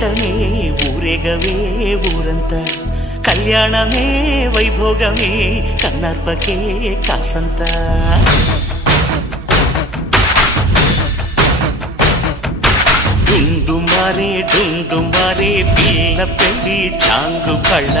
పేరంటమే ఊరేగవే ఊరంతా కళ్యాణమే వైభోగమే కన్నార్పకే కాసంతా డుండు మారే పిల్ల పెళ్ళి చాంగు కళ్ళ